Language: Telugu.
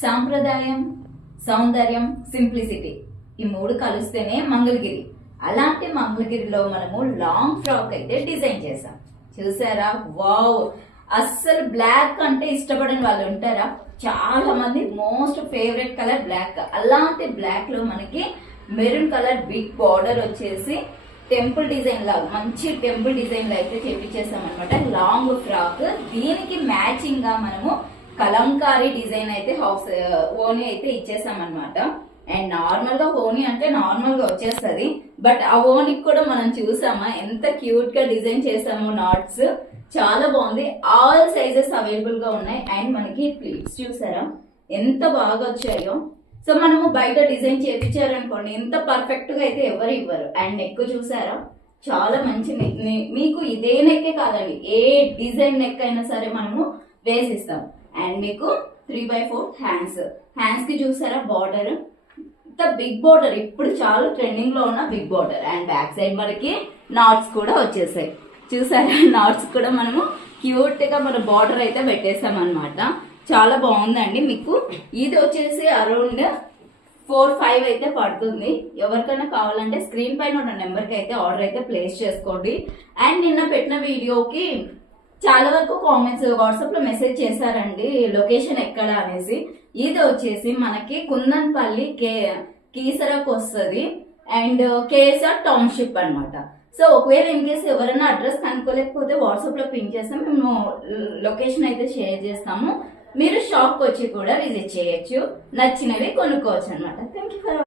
సాంప్రదాయం, సౌందర్యం, సింప్లిసిటీ ఈ మూడు కలిస్తేనే మంగళగిరి. అలాంటి మంగళగిరిలో మనము లాంగ్ ఫ్రాక్ అయితే డిజైన్ చేసాం. చూసారా? వావ్! అస్సలు బ్లాక్ అంటే ఇష్టపడని వాళ్ళు ఉంటారా? చాలా మంది మోస్ట్ ఫేవరెట్ కలర్ బ్లాక్. అలాంటి బ్లాక్ లో మనకి మెరూన్ కలర్ బిగ్ బార్డర్ వచ్చేసి టెంపుల్ డిజైన్ లాగా మంచి టెంపుల్ డిజైన్ లో అయితే చేపించేసాం అనమాట. లాంగ్ ఫ్రాక్, దీనికి మ్యాచింగ్ గా మనము కలంకారీ డిజైన్ అయితే ఓనీ అయితే ఇచ్చేసాం అనమాట. అండ్ నార్మల్ గా ఓనీ అంటే నార్మల్ గా వచ్చేస్తుంది, బట్ ఆ ఓనీకి కూడా మనం చూసామా ఎంత క్యూట్ గా డిజైన్ చేసాము. నాట్స్ చాలా బాగుంది. ఆల్ సైజెస్ అవైలబుల్ గా ఉన్నాయి. అండ్ మనకి ప్లీట్స్ చూసారా ఎంత బాగా వచ్చాయో. సో మనము బయట డిజైన్ చేపించారనుకోండి ఎంత పర్ఫెక్ట్ గా అయితే ఎవరు ఇవ్వరు. అండ్ నెక్ చూసారా చాలా మంచి నెక్. మీకు ఇదే నెక్కే కాదండి, ఏ డిజైన్ నెక్ అయినా సరే మనము వేసిస్తాం. అండ్ మీకు 3/4 హ్యాండ్స్ కి చూసారా బార్డర్ ఇంత బిగ్ బార్డర్, ఇప్పుడు చాలా ట్రెండింగ్ లో ఉన్న big border. And back side మనకి నాట్స్ కూడా వచ్చేసాయి. చూసారా? నాట్స్ కూడా మనము క్యూట్ గా మన బార్డర్ అయితే పెట్టేసాం అనమాట. చాలా బాగుందండి. మీకు ఇది వచ్చేసి అరౌండ్ 4-5 అయితే పడుతుంది. ఎవరికైనా కావాలంటే స్క్రీన్ పైన ఉన్న నెంబర్ కి అయితే ఆర్డర్ అయితే ప్లేస్ చేసుకోండి. అండ్ నిన్న పెట్టిన వీడియోకి చాలా వరకు కామెంట్స్ వాట్సాప్ లో మెసేజ్ చేశారండి లొకేషన్ ఎక్కడ అనేసి. ఇది వచ్చేసి మనకి కుందన్పల్లి కీసరకు వస్తుంది అండ్ కేఎస్ఆర్ టౌన్షిప్ అనమాట. సో ఒకవేళ ఇన్ కేసు ఎవరైనా అడ్రస్ కనుక్కోలేకపోతే వాట్సాప్ లో పింక్ చేస్తాం, మేము లొకేషన్ అయితే షేర్ చేస్తాము. మీరు షాప్ వచ్చి కూడా విజిట్ చేయొచ్చు, నచ్చినవి కొనుక్కోవచ్చు అనమాట. Thank you for